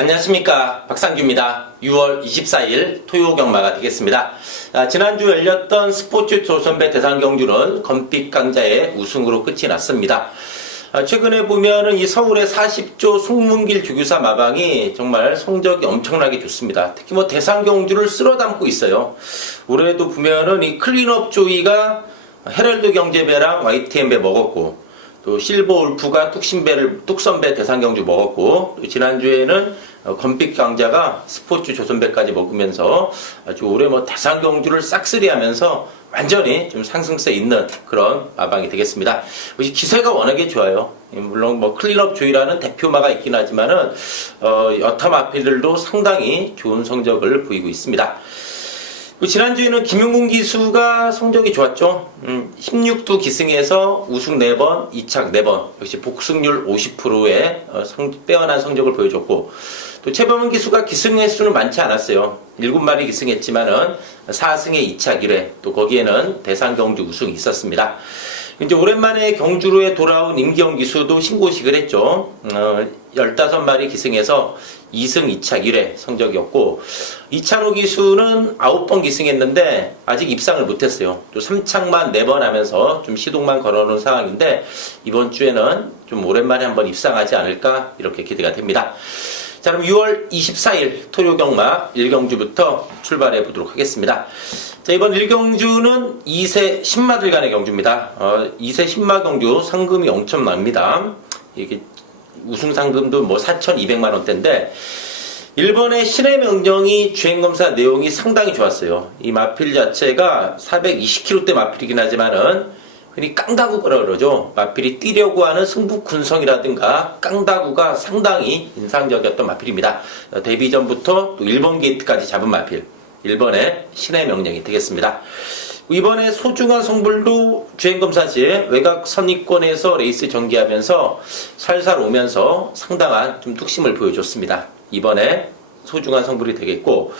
안녕하십니까, 박상규입니다. 6월 24일 토요 경마가 되겠습니다. 지난주 열렸던 스포츠 조선배 대상 경주는 건빛 강자의 우승으로 끝이 났습니다. 최근에 보면은 이 서울의 40조 송문길 조교사 마방이 정말 성적이 엄청나게 좋습니다. 특히 뭐 대상 경주를 쓸어담고 있어요. 올해도 보면은 이 클린업 조이가 헤럴드 경제배랑 YTN배 먹었고, 또 실버 울프가 뚝선배 대상 경주 먹었고, 또 지난주에는 건빛 강자가 스포츠 조선배까지 먹으면서 아주 올해 뭐 대상 경주를 싹쓸이 하면서 완전히 좀 상승세 있는 그런 마방이 되겠습니다. 기세가 워낙에 좋아요. 물론 뭐 클린업 조이라는 대표마가 있긴 하지만은 여타 마필들도 상당히 좋은 성적을 보이고 있습니다. 지난주에는 김용군 기수가 성적이 좋았죠. 16두 기승에서 우승 4번, 2착 4번, 역시 복승률 50%의 빼어난 성적을 보여줬고, 또 최범은 기수가 기승 횟수는 많지 않았어요. 7마리 기승했지만은 4승에 2착 1회, 또 거기에는 대상 경주 우승이 있었습니다. 이제 오랜만에 경주로에 돌아온 임기영 기수도 신고식을 했죠. 15마리 기승해서 2승 2착 1회 성적이었고, 이찬호 기수는 9번 기승했는데 아직 입상을 못했어요. 또 3착만 4번 하면서 좀 시동만 걸어놓은 상황인데, 이번 주에는 좀 오랜만에 한번 입상하지 않을까 이렇게 기대가 됩니다. 자, 그럼 6월 24일 토요 경마 1경주부터 출발해 보도록 하겠습니다. 자, 이번 1경주는 2세 10마들 간의 경주입니다. 2세 10마 경주 상금이 엄청납니다. 이게 우승 상금도 뭐 4,200만원대인데, 1번의 신의 명령이 주행검사 내용이 상당히 좋았어요. 이 마필 자체가 420kg대 마필이긴 하지만은 흔히 깡다구라 그러죠. 마필이 뛰려고 하는 승부군성이라든가 깡다구가 상당히 인상적이었던 마필입니다. 데뷔 전부터 또 1번 게이트까지 잡은 마필, 1번의 신의 명령이 되겠습니다. 이번에 소중한 성불도 주행검사 시 외곽 선입권에서 레이스 전개하면서 살살 오면서 상당한 좀 뚝심을 보여줬습니다. 이번에 소중한 성불이 되겠고,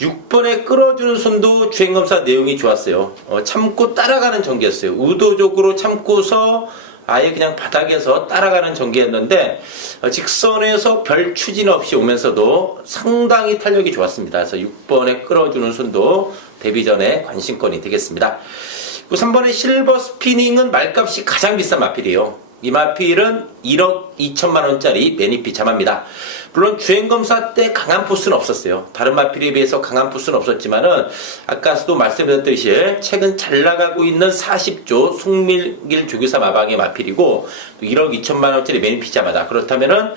6번에 끌어주는 손도 주행검사 내용이 좋았어요. 참고 따라가는 전개였어요. 의도적으로 참고서 아예 그냥 바닥에서 따라가는 전개였는데, 직선에서 별 추진 없이 오면서도 상당히 탄력이 좋았습니다. 그래서 6번에 끌어주는 손도 데뷔 전에 관심권이 되겠습니다. 3번의 실버 스피닝은 말값이 가장 비싼 마필이에요. 이 마필은 1억 2천만원짜리 매니피 자마입니다. 물론 주행검사 때 강한 포스는 없었어요. 다른 마필에 비해서 강한 포스는 없었지만은, 아까도 말씀드렸듯이 최근 잘 나가고 있는 40조 송밀길 조교사 마방의 마필이고, 또 1억 2천만원짜리 매니피 자마다. 그렇다면은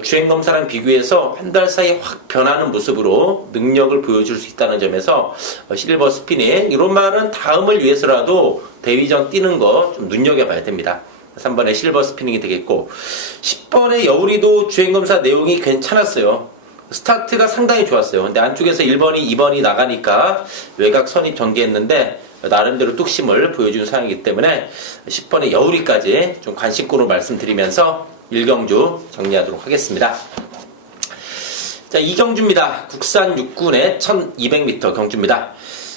주행검사랑 비교해서 한 달 사이에 확 변하는 모습으로 능력을 보여줄 수 있다는 점에서 실버 스피닝, 이런 말은 다음을 위해서라도 대위전 뛰는 거 좀 눈여겨봐야 됩니다. 3번의 실버 스피닝이 되겠고, 10번의 여우리도 주행검사 내용이 괜찮았어요. 스타트가 상당히 좋았어요. 근데 안쪽에서 1번이 2번이 나가니까 외곽 선입 전개했는데 나름대로 뚝심을 보여준 상황이기 때문에 10번의 여우리까지 좀 관심권으로 말씀드리면서 1경주 정리하도록 하겠습니다. 자, 2경주입니다. 국산 6군의 1200m 경주입니다.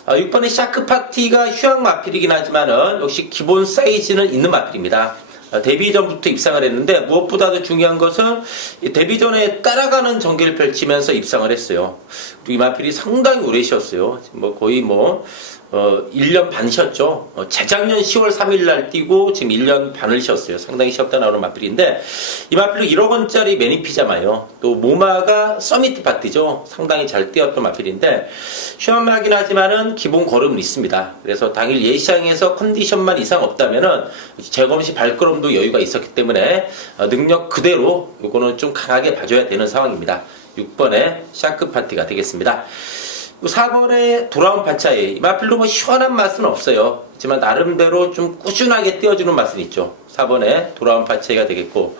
6번의 샤크파티가 휴양 마필이긴 하지만은 역시 기본 사이즈는 있는 마필입니다. 데뷔 전부터 입상을 했는데, 무엇보다도 중요한 것은 데뷔 전에 따라가는 전개를 펼치면서 입상을 했어요. 그리고 이 마필이 상당히 오래 쉬었어요. 거의 1년 반 쉬었죠. 재작년 10월 3일 날 뛰고 지금 1년 반을 쉬었어요. 상당히 쉬었다 나오는 마필인데, 이 마필로 1억 원짜리 매니피자마요. 또 모마가 서미트 파티죠. 상당히 잘 뛰었던 마필인데, 시험하긴 하지만은 기본 걸음은 있습니다. 그래서 당일 예시장에서 컨디션만 이상 없다면은 재검 시 발걸음도 여유가 있었기 때문에 능력 그대로 요거는 좀 강하게 봐줘야 되는 상황입니다. 6번의 샤크 파티가 되겠습니다. 4번에 돌아온 판차이, 이 마필로 뭐 시원한 맛은 없어요. 하지만 나름대로 좀 꾸준하게 띄워주는 맛은 있죠. 4번에 돌아온 판차이가 되겠고,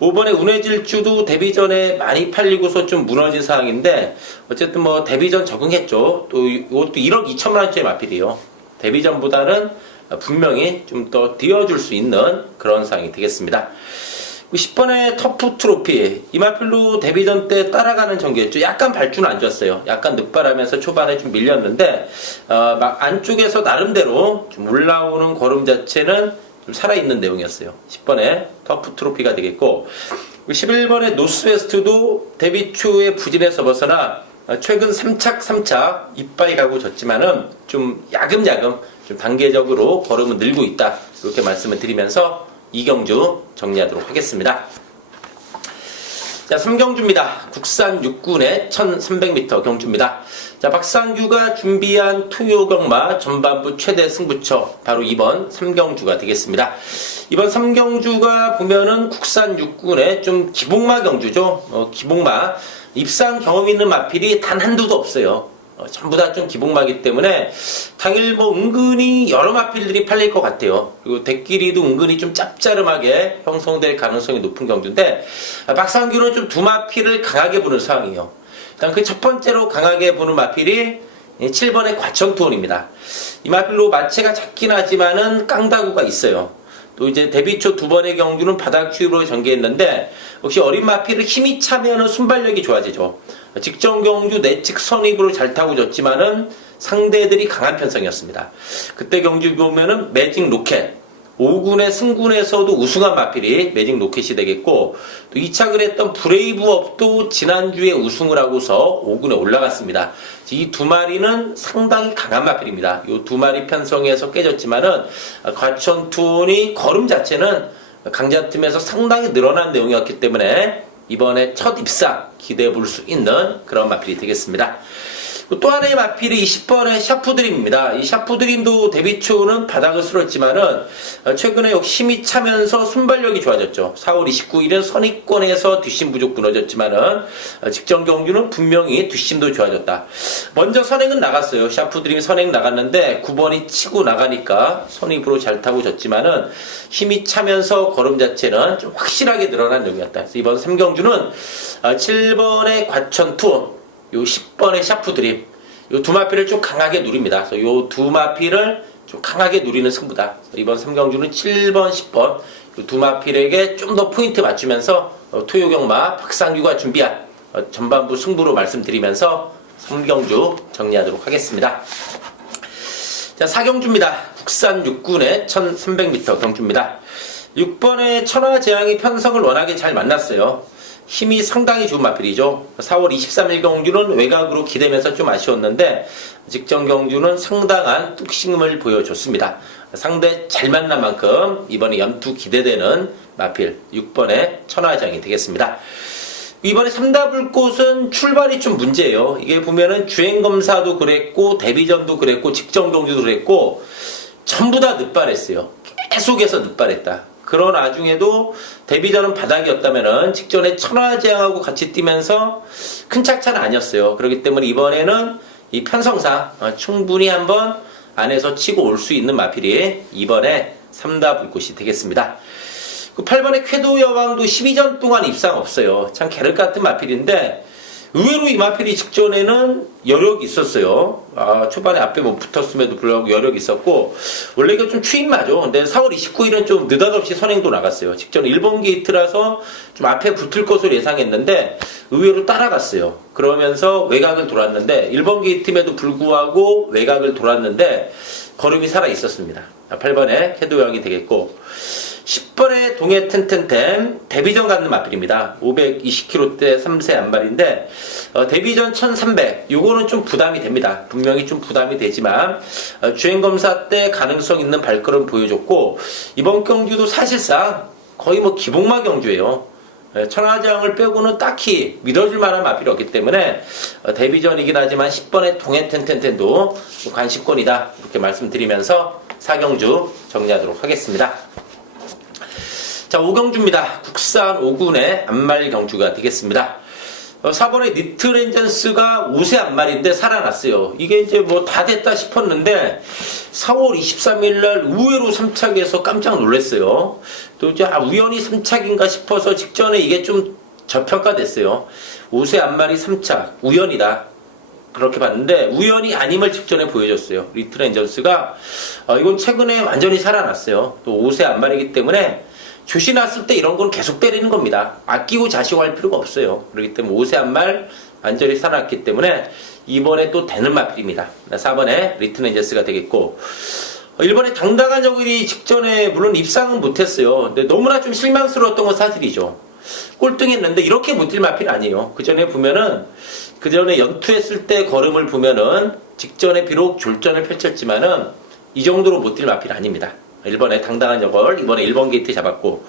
5번에 운해질주도 데뷔 전에 많이 팔리고서 좀 무너진 상황인데, 어쨌든 뭐 데뷔 전 적응했죠. 또 이것도 1억 2천만원짜리 마필이에요. 데뷔 전보다는 분명히 좀 더 띄워줄 수 있는 그런 상황이 되겠습니다. 10번의 터프 트로피, 이 마필로 데뷔전 때 따라가는 전개였죠. 약간 발주는 안 좋았어요. 약간 늑발하면서 초반에 좀 밀렸는데, 막 안쪽에서 나름대로 좀 올라오는 걸음 자체는 좀 살아있는 내용이었어요. 10번에 터프 트로피가 되겠고, 11번의 노스웨스트도 데뷔 초에 부진에서 벗어나 최근 3착 3차 이빠이 가고 졌지만은 좀 야금야금 좀 단계적으로 걸음은 늘고 있다. 이렇게 말씀을 드리면서 이 경주 정리하도록 하겠습니다. 자, 3경주입니다. 국산 육군의 1300m 경주입니다. 자, 박상규가 준비한 투요경마 전반부 최대 승부처 바로 이번 3경주가 되겠습니다. 이번 3경주가 보면은 국산 육군의 좀 기복마 경주죠. 기복마 입상 경험 있는 마필이 단 한두도 없어요. 전부 다 좀 기복마기 때문에 당일 뭐 은근히 여러 마필들이 팔릴 것 같아요. 그리고 대끼리도 은근히 좀 짭짤하게 형성될 가능성이 높은 경주인데 박상규는 좀 두 마필을 강하게 보는 상황이에요. 일단 그 첫 번째로 강하게 보는 마필이 7번의 과천투혼입니다. 이 마필로 마체가 작긴 하지만은 깡다구가 있어요. 또 이제 데뷔 초 두 번의 경주는 바닥 추이로 전개했는데 역시 어린 마필은 힘이 차면은 순발력이 좋아지죠. 직전 경주 내측 선입으로 잘 타고 졌지만은 상대들이 강한 편성이었습니다. 그때 경주 보면은 매직 로켓 5군의 승군에서도 우승한 마필이 매직 로켓이 되겠고 또 2착을 했던 브레이브업도 지난주에 우승을 하고서 5군에 올라갔습니다. 이 두 마리는 상당히 강한 마필입니다. 이 두 마리 편성에서 깨졌지만은 과천투혼이 걸음 자체는 강자팀에서 상당히 늘어난 내용이었기 때문에 이번에 첫 입상 기대해 볼 수 있는 그런 마필이 되겠습니다. 또 하나의 마필이 20번의 샤프드림입니다. 이 샤프드림도 데뷔 초는 바닥을 쓸었지만은 최근에 역시 힘이 차면서 순발력이 좋아졌죠. 4월 29일은 선입권에서 뒷심 부족 무너졌지만은 직전 경주는 분명히 뒷심도 좋아졌다. 먼저 선행은 나갔어요. 샤프드림이 선행 나갔는데 9번이 치고 나가니까 선입으로 잘 타고 졌지만은 힘이 차면서 걸음 자체는 좀 확실하게 늘어난 내용이었다. 그래서 이번 3경주는 7번의 과천투 요 10번의 샤프드림 요 두 마필을 좀 강하게 누립니다. 그래서 요 두 마필을 좀 강하게 누리는 승부다. 이번 3경주는 7번, 10번 요 두 마필에게 좀 더 포인트 맞추면서 토요경마 박상규가 준비한 전반부 승부로 말씀드리면서 3경주 정리하도록 하겠습니다. 자, 4경주입니다. 국산 육군의 1300m 경주입니다. 6번의 천하제왕이 편성을 워낙에 잘 만났어요. 힘이 상당히 좋은 마필이죠. 4월 23일 경주는 외곽으로 기대면서 좀 아쉬웠는데 직전 경주는 상당한 뚝심을 보여줬습니다. 상대 잘 만난 만큼 이번에 연투 기대되는 마필 6번의 천하장이 되겠습니다. 이번에 3다불꽃은 출발이 좀 문제예요. 이게 보면은 주행검사도 그랬고 데뷔전도 그랬고 직전 경주도 그랬고 전부 다 늦발했어요. 계속해서 늦발했다. 그런 와중에도 데뷔전은 바닥이었다면은 직전에 천하제왕하고 같이 뛰면서 큰 착차는 아니었어요. 그렇기 때문에 이번에는 이 편성상 충분히 한번 안에서 치고 올 수 있는 마필이 이번에 3다불꽃이 되겠습니다. 그 8번의 쾌도여왕도 12전 동안 입상 없어요. 참 게르 같은 마필인데 의외로 이 마필이 직전에는 여력이 있었어요. 초반에 앞에 뭐 붙었음에도 불구하고 여력이 있었고 원래 이거 좀 추임마죠. 근데 4월 29일은 좀 느닷없이 선행도 나갔어요. 직전 1번 게이트라서 좀 앞에 붙을 것으로 예상했는데 의외로 따라갔어요. 그러면서 외곽을 돌았는데 1번 게이트임에도 불구하고 외곽을 돌았는데 걸음이 살아 있었습니다. 8번에 캐도형이 되겠고 10번의 동해 텐텐템 데뷔전 갖는 마필입니다. 520kg대 3세 안발인데 데뷔전 1300 요거는 좀 부담이 됩니다. 분명히 좀 부담이 되지만 주행검사 때 가능성 있는 발걸음 보여줬고 이번 경주도 사실상 거의 뭐 기복마 경주예요. 천하장을 빼고는 딱히 믿어줄 만한 마필이 없기 때문에 데뷔전이긴 하지만 10번의 동해 텐텐텐도 관심권이다 이렇게 말씀드리면서 4경주 정리하도록 하겠습니다. 자, 5경주입니다. 국산 5군의 안말 경주가 되겠습니다. 4번의 니트렌전스가 5세 안말인데 살아났어요. 이게 이제 뭐 다 됐다 싶었는데 4월 23일 날 의외로 3착에서 깜짝 놀랐어요. 또 이제 우연히 3착인가 싶어서 직전에 이게 좀 저평가됐어요. 5세 안말이 3착 우연이다. 그렇게 봤는데 우연이 아님을 직전에 보여줬어요. 리트렌전스가 이건 최근에 완전히 살아났어요. 또 5세 안말이기 때문에 조시 났을 때 이런 건 계속 때리는 겁니다. 아끼고 자시고할 필요가 없어요. 그렇기 때문에 5세 안말 완전히 살아났기 때문에 이번에 또 되는 마필입니다. 4번에 리트렌전스가 되겠고 1번에 당당한 정일이 직전에 물론 입상은 못했어요. 근데 너무나 좀 실망스러웠던 건 사실이죠. 꼴등했는데 이렇게 못 뛸 마필 아니에요. 그 전에 보면은 그 전에 연투했을 때 걸음을 보면은 직전에 비록 졸전을 펼쳤지만은 이 정도로 못 뛸 마필 아닙니다. 1번에 당당한 저걸 이번에 1번 게이트 잡았고,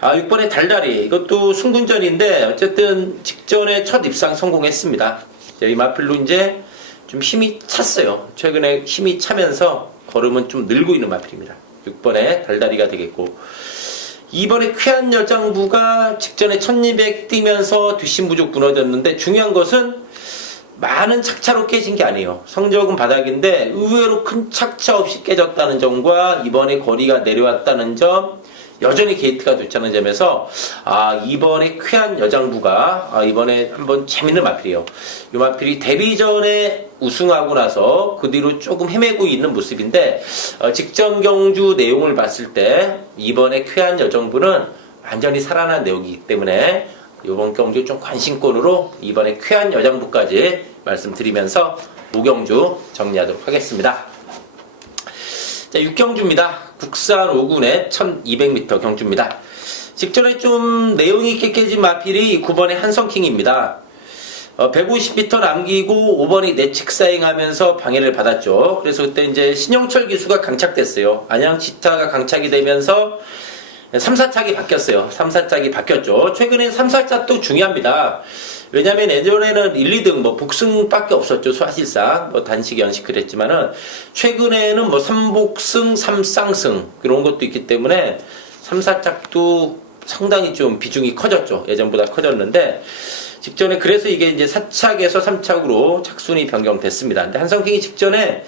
6번에 달달이, 이것도 승군전인데 어쨌든 직전에 첫 입상 성공했습니다. 이 마필로 이제 좀 힘이 찼어요. 최근에 힘이 차면서 걸음은 좀 늘고 있는 마필입니다. 6번에 달달이가 되겠고, 2번에 쾌한 여장부가 직전에 1200 뛰면서 뒷심 부족 무너졌는데, 중요한 것은 많은 착차로 깨진 게 아니에요. 성적은 바닥인데 의외로 큰 착차 없이 깨졌다는 점과 이번에 거리가 내려왔다는 점, 여전히 게이트가 좋다는 점에서 이번에 쾌한 여장부가 이번에 한번 재밌는 마필이에요. 이 마필이 데뷔전에 우승하고 나서 그 뒤로 조금 헤매고 있는 모습인데, 직전 경주 내용을 봤을 때 이번에 쾌한 여장부는 완전히 살아난 내용이기 때문에 이번 경주 좀 관심권으로 이번에 쾌한 여장부까지 말씀드리면서 5경주 정리하도록 하겠습니다. 자, 6경주입니다. 국산 5군의 1200m 경주입니다. 직전에 좀 내용이 있게 깨진 마필이 9번의 한성킹입니다. 150m 남기고 5번이 내측 사행하면서 방해를 받았죠. 그래서 그때 이제 신영철 기수가 강착됐어요. 안양지타가 강착이 되면서 3, 4착이 바뀌었어요. 3, 4착이 바뀌었죠. 최근에 3, 4착도 중요합니다. 왜냐면 예전에는 1, 2등 복승밖에 없었죠. 사실상 단식 연식 그랬지만은 최근에는 3복승 3쌍승 그런 것도 있기 때문에 3, 4착도 상당히 좀 비중이 커졌죠. 예전보다 커졌는데, 직전에 그래서 이게 이제 4착에서 3착으로 착순이 변경됐습니다. 근데 한성킹이 직전에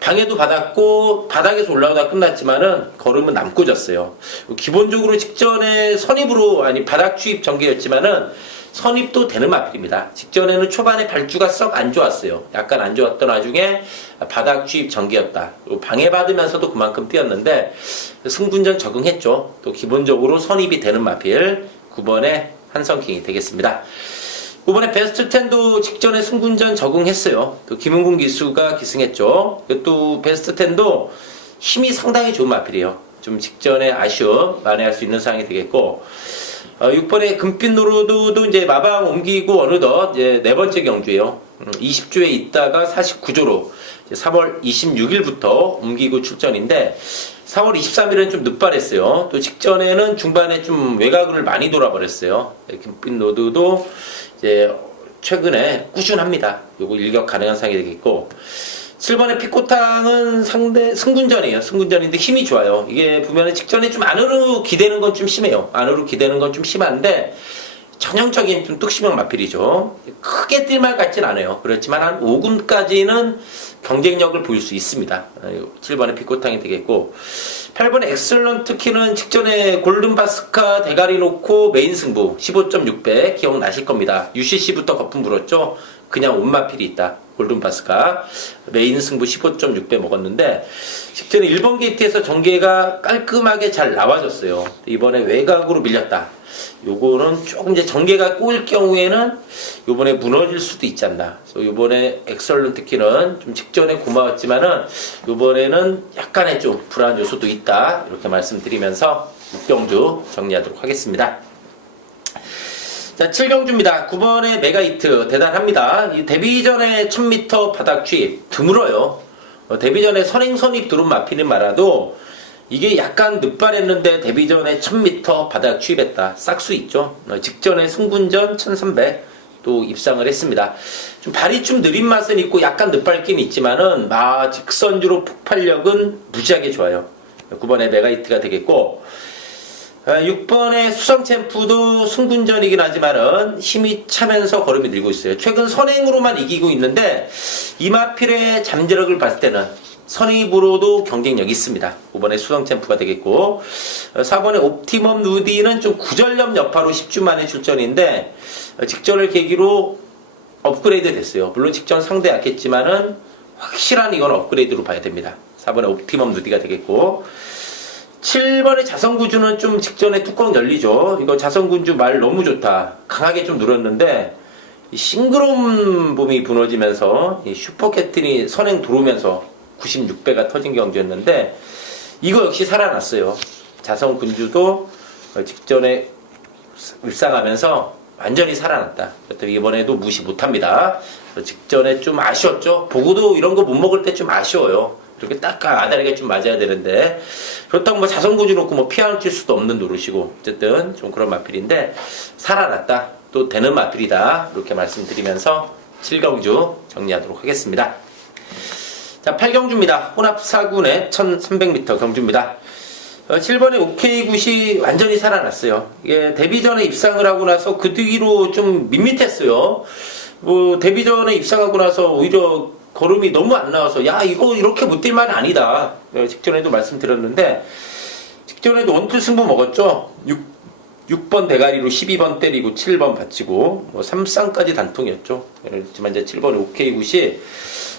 방해도 받았고 바닥에서 올라오다 끝났지만은 걸음은 남고 졌어요. 기본적으로 직전에 선입으로, 바닥 추입 전개였지만은 선입도 되는 마필입니다. 직전에는 초반에 발주가 썩 안 좋았어요. 약간 안 좋았던 와중에 바닥 추입 전개였다. 방해받으면서도 그만큼 뛰었는데 승분전 적응했죠. 또 기본적으로 선입이 되는 마필 9번의 한성킹이 되겠습니다. 5번에 베스트 10도 직전에 승군전 적응했어요. 또 김은군 기수가 기승했죠. 또 베스트 10도 힘이 상당히 좋은 마필이에요. 좀 직전에 아쉬움 만회할 수 있는 상황이 되겠고, 6번에 금빛 노루도 이제 마방 옮기고 어느덧 이제 네 번째 경주예요. 20조에 있다가 49조로 3월 26일부터 옮기고 출전인데 4월 23일은 좀 늦발했어요. 또 직전에는 중반에 좀 외곽을 많이 돌아버렸어요. 금빛 노드도 이제 최근에 꾸준합니다. 요거 일격 가능한 상황이 되겠고, 7번의 피코탕은 상대 승군전이에요. 승군전인데 힘이 좋아요. 이게 보면은 직전에 좀 안으로 기대는 건 좀 심해요. 안으로 기대는 건 좀 심한데 전형적인 좀 뚝심형 마필이죠. 크게 뛸 말 같진 않아요. 그렇지만 한 5군까지는 경쟁력을 보일 수 있습니다. 7번의 피코탕이 되겠고, 8번의 엑셀런트 키는 직전에 골든바스카 대가리 놓고 메인 승부 15.6배 기억나실 겁니다. UCC부터 거품 불었죠. 그냥 온마필이 있다. 골든바스카 메인 승부 15.6배 먹었는데 직전에 1번 게이트에서 전개가 깔끔하게 잘 나와졌어요. 이번에 외곽으로 밀렸다. 요거는 조금 이제 전개가 꼬일 경우에는 요번에 무너질 수도 있지 않나. 그래서 요번에 엑설런트 키는 좀 직전에 고마웠지만은 요번에는 약간의 좀 불안 요소도 있다. 이렇게 말씀드리면서 6경주 정리하도록 하겠습니다. 자, 7경주입니다. 9번의 메가히트 대단합니다. 이 데뷔 전에 1000m 바닥 취입 드물어요. 데뷔 전에 선행선입 들어온 마피는 말아도 이게 약간 늦발했는데 데뷔 전에 1000m 바닥 취입했다. 싹수 있죠. 직전에 승군전 1300 또 입상을 했습니다. 좀 발이 좀 느린 맛은 있고 약간 늦발긴 있지만은 직선주로 폭발력은 무지하게 좋아요. 9번의 메가히트가 되겠고, 6번의 수성챔프도 승군전이긴 하지만은 힘이 차면서 걸음이 늘고 있어요. 최근 선행으로만 이기고 있는데 이마필의 잠재력을 봤을 때는 선입으로도 경쟁력이 있습니다. 5번의 수성챔프가 되겠고, 4번의 옵티멈 누디는 좀 구전염 여파로 10주 만에 출전인데 직전을 계기로 업그레이드 됐어요. 물론 직전 상대 약했지만은 확실한 이건 업그레이드로 봐야 됩니다. 4번의 옵티멈 누디가 되겠고, 7번의 자성군주는 좀 직전에 뚜껑 열리죠. 이거 자성군주 말 너무 좋다. 강하게 좀 누렸는데 싱그러움봄이 무너지면서 슈퍼캐틴이 선행 들어오면서 96배가 터진 경주였는데 이거 역시 살아났어요. 자성군주도 직전에 입상하면서 완전히 살아났다. 그렇다면 이번에도 무시 못합니다. 직전에 좀 아쉬웠죠. 보고도 이런 거 못 먹을 때 좀 아쉬워요. 이렇게 딱 아다리가 좀 맞아야 되는데, 그렇다고 뭐 자성구주 놓고 뭐 피아노 칠 수도 없는 노릇이고, 어쨌든 좀 그런 마필인데 살아났다, 또 되는 마필이다, 이렇게 말씀드리면서 7경주 정리하도록 하겠습니다. 자, 8경주입니다. 혼합 4군의 1300m 경주입니다. 7번에 OK굿이 완전히 살아났어요. 이게 데뷔전에 입상을 하고 나서 그 뒤로 좀 밋밋했어요. 뭐 데뷔전에 입상하고 나서 오히려 걸음이 너무 안 나와서 야 이거 이렇게 못 뛸 만 아니다. 직전에도 말씀드렸는데 직전에도 원투 승부 먹었죠. 6번 대가리로 12번 때리고 7번 받치고 뭐 3쌍까지 단통이었죠. 그렇지만 이제 7번에 OK굿이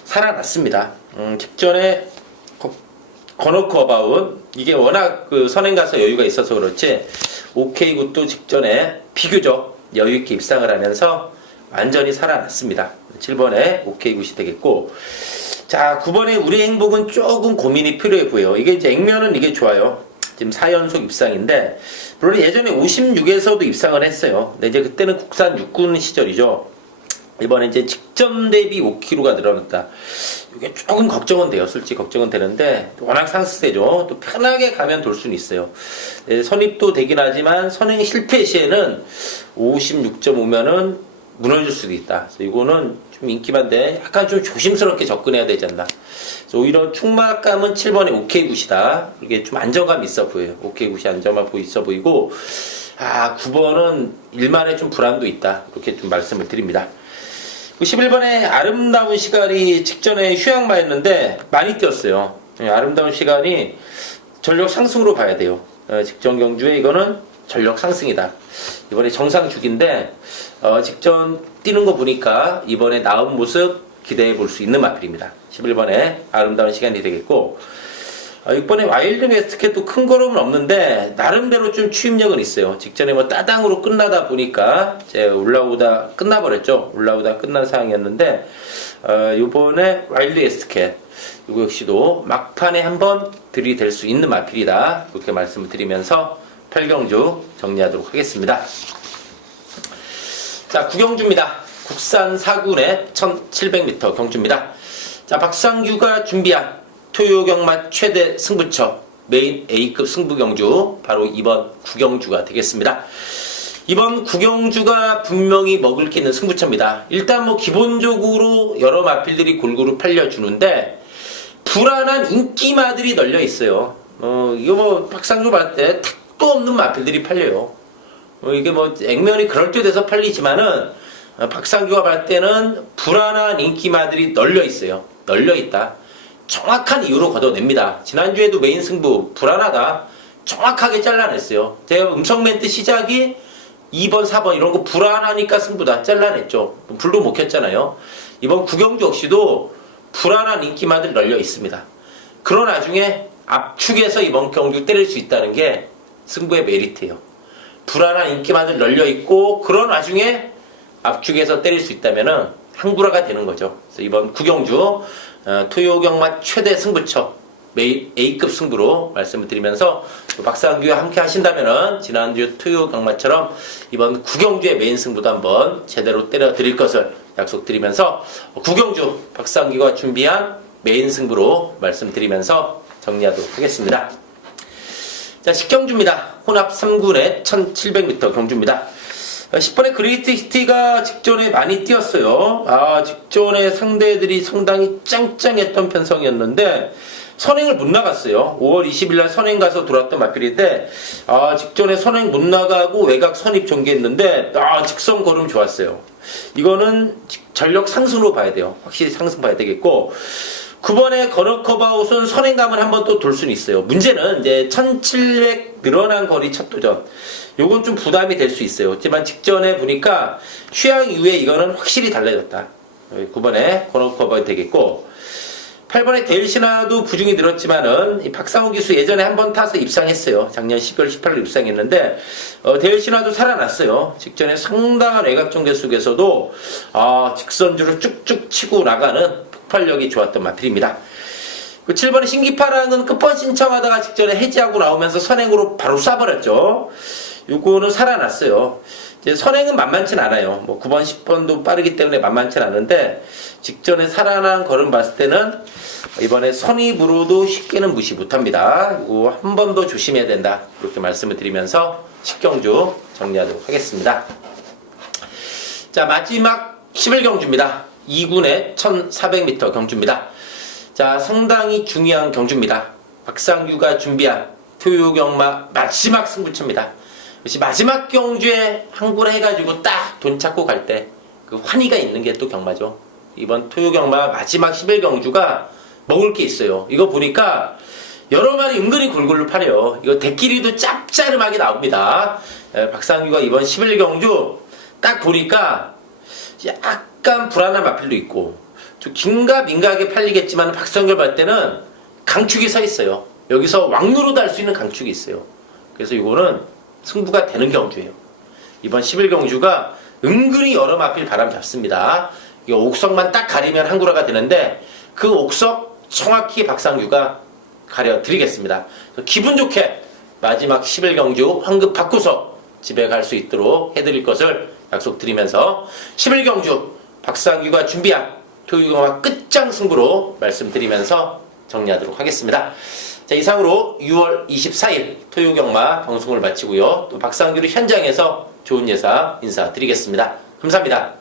살아났습니다. 직전에 건어크 어바웃 이게 워낙 그 선행 가서 여유가 있어서 그렇지 OK굿도 직전에 비교적 여유 있게 입상을 하면서 완전히 살아났습니다. 7번에 OK굿이 되겠고, 자 9번에 우리의 행복은 조금 고민이 필요해 보여요. 이게 이제 액면은 이게 좋아요. 지금 4연속 입상인데 물론 예전에 56에서도 입상을 했어요. 근데 이제 그때는 국산 육군 시절이죠. 이번에 이제 직전 대비 5kg가 늘어났다. 이게 조금 걱정은 돼요. 솔직히 걱정은 되는데 워낙 상승세죠. 또 편하게 가면 돌 수는 있어요. 선입도 되긴 하지만 선행 실패 시에는 56.5면은 무너질 수도 있다. 그래서 이거는 좀 인기반데 약간 좀 조심스럽게 접근해야 되지 않나. 그래서 오히려 충막감은 7번에 OK굿이다. 이게 좀 안정감 있어 보여요. OK굿이 안정감 있어 보이고, 9번은 일만에 좀 불안도 있다. 이렇게 좀 말씀을 드립니다. 11번에 아름다운 시간이 직전에 휴양마였는데 많이 뛰었어요. 아름다운 시간이 전력 상승으로 봐야 돼요. 직전 경주에 이거는 전력 상승이다. 이번에 정상 주기인데 직전 뛰는 거 보니까 이번에 나은 모습 기대해 볼 수 있는 마필입니다. 11번에 아름다운 시간이 되겠고, 6번에 와일드 웨스트캣도 큰 걸음은 없는데 나름대로 좀 추임력은 있어요. 직전에 뭐 따당으로 끝나다 보니까 이제 올라오다 끝나버렸죠. 올라오다 끝난 상황이었는데 이번에 와일드 웨스트캣 이거 역시도 막판에 한번 들이댈 수 있는 마필이다. 그렇게 말씀을 드리면서 8경주 정리하도록 하겠습니다. 자, 9경주입니다. 국산 4군의 1700m 경주입니다. 자, 박상규가 준비한 토요경마 최대 승부처 메인 A급 승부경주 바로 이번 9경주가 되겠습니다. 이번 9경주가 분명히 먹을 게 있는 승부처입니다. 일단 뭐 기본적으로 여러 마필들이 골고루 팔려주는데 불안한 인기마들이 널려 있어요. 이거 뭐 박상규 봤을 때 택도 없는 마필들이 팔려요. 이게 뭐 액면이 그럴듯해서 팔리지만은 박상규가 봤을 때는 불안한 인기마들이 널려 있어요. 널려 있다. 정확한 이유로 걷어냅니다. 지난주에도 메인 승부 불안하다. 정확하게 잘라냈어요. 제가 음성 멘트 시작이 2번, 4번 이런 거 불안하니까 승부다. 잘라냈죠. 불도 못 켰잖아요. 이번 9경주 역시도 불안한 인기마들 널려 있습니다. 그런 와중에 압축해서 이번 경주 때릴 수 있다는 게 승부의 메리트예요. 불안한 인기마들 널려 있고 그런 와중에 압축해서 때릴 수 있다면은 항구라가 되는 거죠. 그래서 이번 9경주 토요경마 최대 승부처 A급 승부로 말씀을 드리면서 박상규와 함께 하신다면은 지난주 토요경마처럼 이번 9경주의 메인 승부도 한번 제대로 때려 드릴 것을 약속드리면서 9경주 박상규가 준비한 메인 승부로 말씀드리면서 정리하도록 하겠습니다. 자, 10경주입니다. 혼합 3군의 1700m 경주입니다. 10번의 그레이트 히티가 직전에 많이 뛰었어요. 직전에 상대들이 상당히 짱짱했던 편성이었는데 선행을 못 나갔어요. 5월 20일날 선행 가서 돌았던 마필인데 직전에 선행 못 나가고 외곽 선입 전개했는데 직선 걸음 좋았어요. 이거는 전력 상승으로 봐야 돼요. 확실히 상승 봐야 되겠고, 9번에 건어커바웃은 선행감을 한번 또 돌 수는 있어요. 문제는 이제 1700 늘어난 거리 첫 도전. 요건 좀 부담이 될 수 있어요. 하지만 직전에 보니까 휴양 이후에 이거는 확실히 달라졌다. 9번에 건어커바웃 되겠고, 8번에 데일시나도 부중이 늘었지만은 이 박상우 기수 예전에 한번 타서 입상했어요. 작년 12월 18일 입상했는데 데일시나도 살아났어요. 직전에 상당한 외곽 전개 속에서도 직선주를 쭉쭉 치고 나가는 폭발력이 좋았던 마필입니다. 7번의 신기파랑은 끝번 신청하다가 직전에 해지하고 나오면서 선행으로 바로 쏴버렸죠. 요거는 살아났어요. 이제 선행은 만만치 않아요. 뭐 9번, 10번도 빠르기 때문에 만만치 않은데 직전에 살아난 걸음 봤을 때는 이번에 선입으로도 쉽게는 무시 못합니다. 이거 한 번 더 조심해야 된다. 그렇게 말씀을 드리면서 10경주 정리하도록 하겠습니다. 자, 마지막 11경주입니다. 2군의 1400m 경주입니다. 자, 상당히 중요한 경주입니다. 박상규가 준비한 토요경마 마지막 승부처입니다. 마지막 경주에 항구를 해가지고 딱 돈 찾고 갈 때 그 환희가 있는 게 또 경마죠. 이번 토요경마 마지막 11경주가 먹을 게 있어요. 이거 보니까 여러 마리 은근히 골골로 팔아요. 이거 대끼리도 짭짜름하게 나옵니다. 박상규가 이번 11경주 딱 보니까 약간 불안한 마필도 있고 좀 긴가민가하게 팔리겠지만 박상규를 볼 때는 강축이 서 있어요. 여기서 왕로로도 할 수 있는 강축이 있어요. 그래서 이거는 승부가 되는 경주예요. 이번 11경주가 은근히 여러 마필 바람 잡습니다. 이 옥석만 딱 가리면 항구라가 되는데 그 옥석 정확히 박상규가 가려드리겠습니다. 기분 좋게 마지막 11경주 환급 받고서 집에 갈 수 있도록 해드릴 것을 약속드리면서 11경주 박상규가 준비한 토요경마 끝장 승부로 말씀드리면서 정리하도록 하겠습니다. 자, 이상으로 6월 24일 토요경마 방송을 마치고요. 또 박상규를 현장에서 좋은 예상 인사드리겠습니다. 감사합니다.